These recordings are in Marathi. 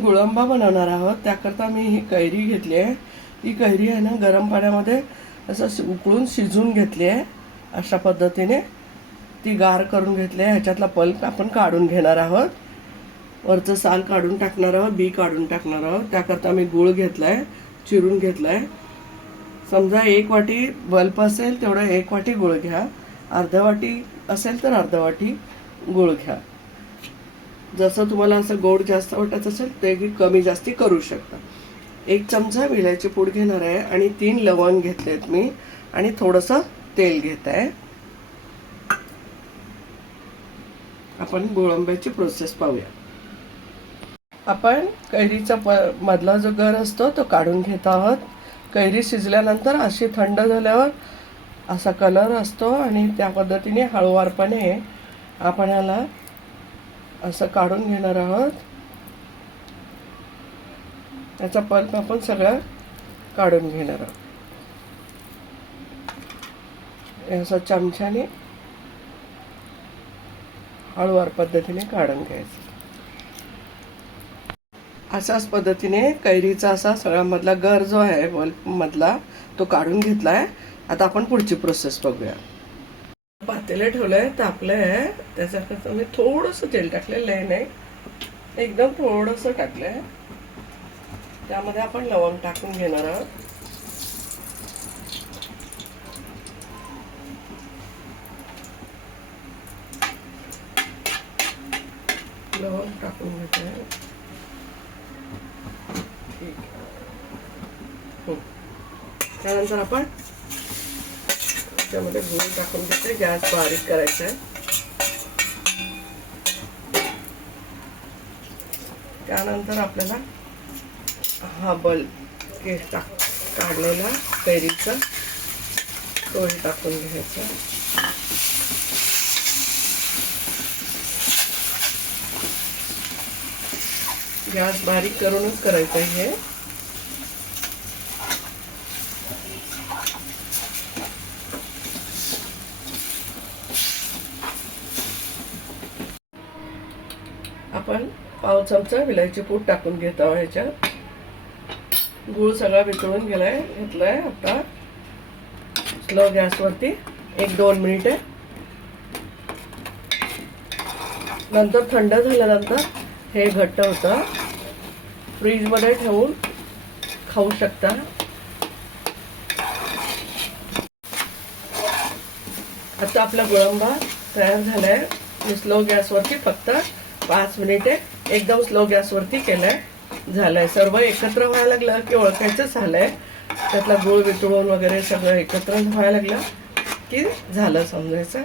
गुळंबा बनवणार आहोत. त्याकरता मी ही कैरी घेतली आहे. ही कैरी आहे ना गरम पाण्यामध्ये असं उकळून शिजून घेतली आहे. अशा पद्धतीने ती गार करून घेतली आहे. ह्याच्यातला पल्प आपण काढून घेणार आहोत. वरचं साल काढून टाकणार आहोत, बी काढून टाकणार आहोत. त्याकरता मी गूळ घेतलाय, चिरून घेतलाय. समजा 1 वाटी बल्प असेल तेवढं 1 वाटी गूळ घ्या. अर्धा वाटी असेल तर अर्धा वाटी गूळ घ्या. जसं तुम्हाला असं गोड जास्त वाटत असेल ते कमी जास्ती करू शकता. 1 चमचा विलायची पूड घेणार आहे आणि 3 लवंग घेतलेत मी आणि थोडंसं तेल घेत आहे. आपण गुळंब्याची प्रोसेस पाहूया. आपण कैरीचा मधला जो गर असतो तो काढून घेत आहोत. कैरी शिजल्यानंतर अशी थंड झाल्यावर असा कलर असतो आणि त्या पद्धतीने हळूवारपणे आपण याला असं काढून घेणार आहोत. याचा पल्प आपण सगळं काढून घेणार आहोत. असं चमच्याने हळूवार पद्धतीने काढून घ्यायचं. अशाच पद्धतीने कैरीचा असा सगळा मधला गर जो आहे बल्ब मधला तो काढून घेतलाय. आता आपण पुढची प्रोसेस बघूया. पातेले ठेवलंय, तापलंय. त्याच्याकरता मी थोडंसं तेल टाकलेलं आहे, नाही एकदम थोडंसं टाकलंय. त्यामध्ये आपण लवंग टाकून घेणार आहोत. लवंग टाकून घेतोय. त्यानंतर आपण त्यामध्ये गूळ टाकून घेते. गॅस बारीक करायचा आहे. त्यानंतर आपल्याला हा बल्ब काढलेला कैरीचा तोही टाकून घ्यायचा. गॅस बारीक करूनच करायचं आहे हे. आपण पाव चमचा विलायची पूड टाकून घेत आहोत. ह्याच्यात गूळ सगळा वितळून घेतलाय. आता स्लो गॅसवरती 1-2 मिनिटे. नंतर थंड झाल्यानंतर हे घट्ट होतं. फ्रीजमध्ये ठेवून खाऊ शकता. आता आपला गुळंबा तयार झालाय. मी स्लो गॅसवरती फक्त 5 मिनिटे एकदम स्लो गॅसवरती केलाय. झालंय. सर्व एकत्र व्हायला लागलं की ओळखायचं झालंय. त्यातला गूळ वितळून वगैरे सगळं एकत्र व्हायला लागलं की झालं समजायचं.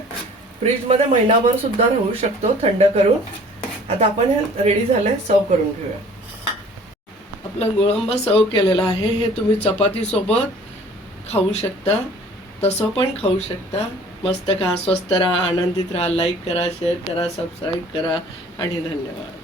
फ्रीजमध्ये महिनाभर सुद्धा राहू शकतो थंड करून. आता आपण हे रेडी झालंय, सर्व करून घेऊया. आपला गुळंबा सर्व केलेला आहे. हे तुम्ही चपाती सोबत खाऊ शकता, तसं पण खाऊ शकता. मस्त खा, स्वस्त राहा, आनंदित राहा. लाईक करा, शेअर करा, सबस्क्राईब करा आणि धन्यवाद.